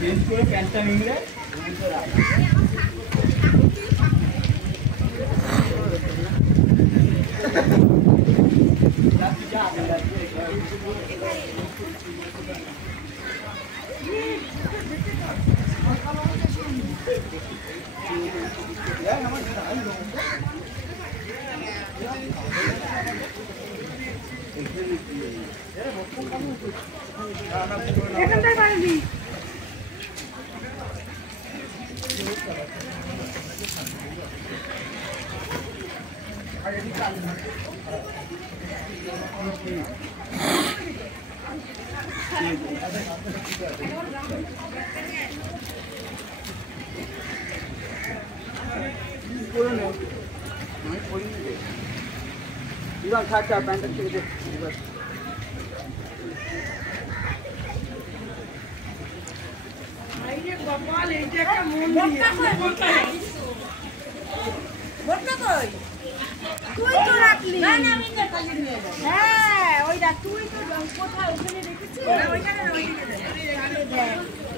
change করে প্যান্টটা নিংড়ে এখানটাই পারবি প্যান্টটা ছেড়ে দে কপাল এইটা একটা মন তুই তো রাখলি হ্যাঁ ওইটা তুই তো কোথায় ওখানে রেখেছিস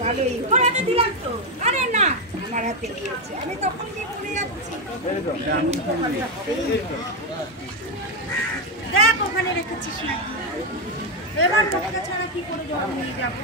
ভালোই দিলাম তো আরে না আমার হাতে দিয়েছে আমি তখন কি ভুলে যাচ্ছি দেখ ওখানে রেখেছিস নাকি এবার তোকে ছাড়া কি করে জল নিয়ে যাবো